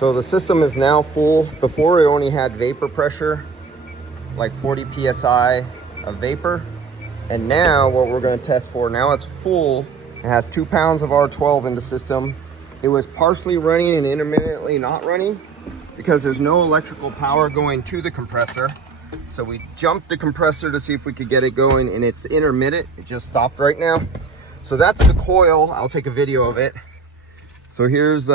So the system is now full. Before it only had vapor pressure, like 40 psi of vapor. And now what we're going to test for, now it's full. It has 2 pounds of R12 in the system. It was partially running and intermittently not running because there's no electrical power going to the compressor. So we jumped the compressor to see if we could get it going, and it's intermittent. It just stopped right now. So that's the coil. I'll take a video of it. So here's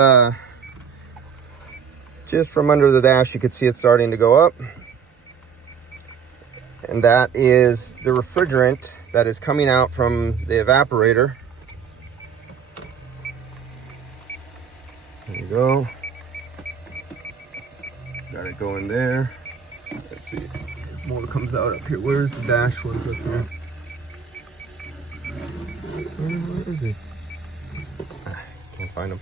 just from under the dash, you can see it starting to go up. And that is the refrigerant that is coming out from the evaporator. There you go. Got it going there. Let's see. More comes out up here. Where's the dash ones up here? Where is it? Can't find them.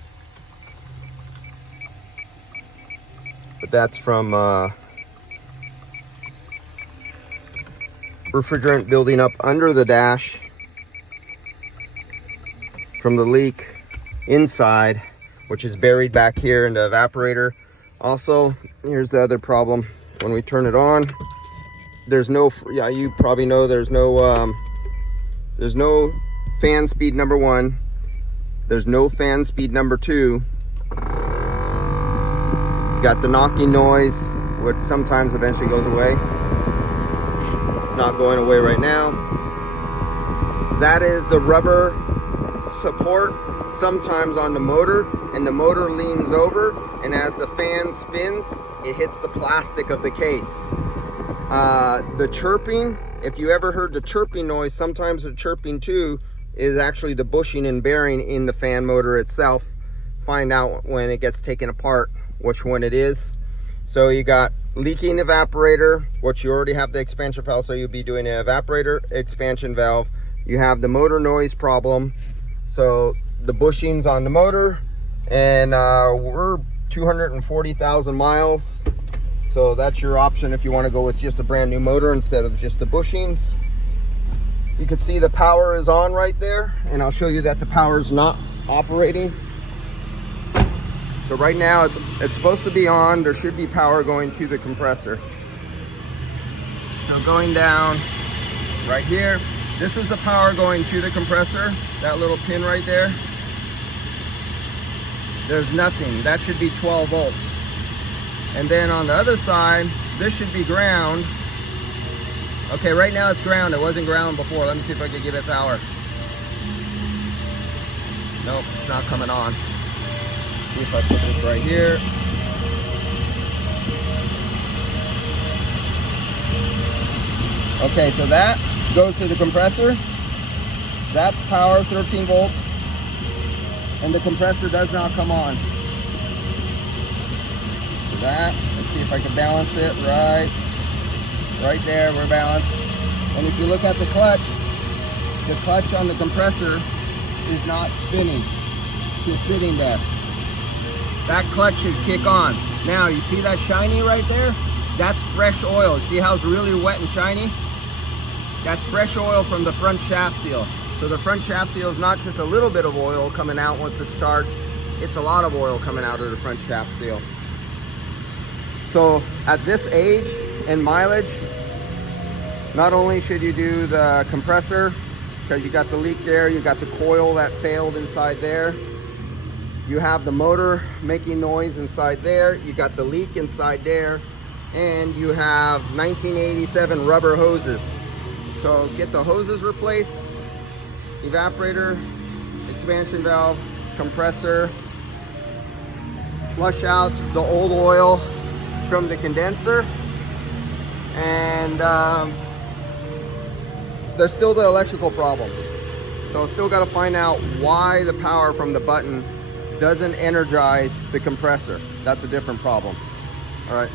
But that's from refrigerant building up under the dash from the leak inside, which is buried back here in the evaporator. Also, here's the other problem. When we turn it on, there's no, yeah, you probably know there's no fan speed number 1. There's no fan speed number 2. You got the knocking noise, which sometimes eventually goes away. It's not going away right now. That is the rubber support sometimes on the motor, and the motor leans over, and as the fan spins, it hits the plastic of the case. The chirping, if you ever heard the chirping noise, sometimes the chirping too is actually the bushing and bearing in the fan motor itself. Find out when it gets taken apart which one it is. So you got leaking evaporator, which you already have the expansion valve, so you'll be doing an evaporator expansion valve. You have the motor noise problem, so the bushings on the motor, and we're 240,000 miles, so that's your option if you want to go with just a brand new motor instead of just the bushings. You can see the power is on right there, and I'll show you that the power is not operating. So right now it's supposed to be on. There should be power going to the compressor. So going down right here, this is the power going to the compressor, that little pin right there. There's nothing. That should be 12 volts. And then on the other side, this should be ground. Okay, right now it's ground. It wasn't ground before. Let me see if I can give it power. Nope, it's not coming on. See if I put this right here. Okay, so that goes to the compressor. That's power, 13 volts. And the compressor does not come on. So that, let's see if I can balance it right there, we're balanced. And if you look at the clutch on the compressor is not spinning, it's just sitting there. That clutch should kick on. Now, you see that shiny right there? That's fresh oil. See how it's really wet and shiny? That's fresh oil from the front shaft seal. So the front shaft seal is not just a little bit of oil coming out once it starts, it's a lot of oil coming out of the front shaft seal. So at this age and mileage, not only should you do the compressor, because you got the leak there, you got the coil that failed inside there, you have the motor making noise inside there, you got the leak inside there, and you have 1987 rubber hoses. So get the hoses replaced, evaporator, expansion valve, compressor, flush out the old oil from the condenser, and there's still the electrical problem. So still got to find out why the power from the button doesn't energize the compressor. That's a different problem. All right.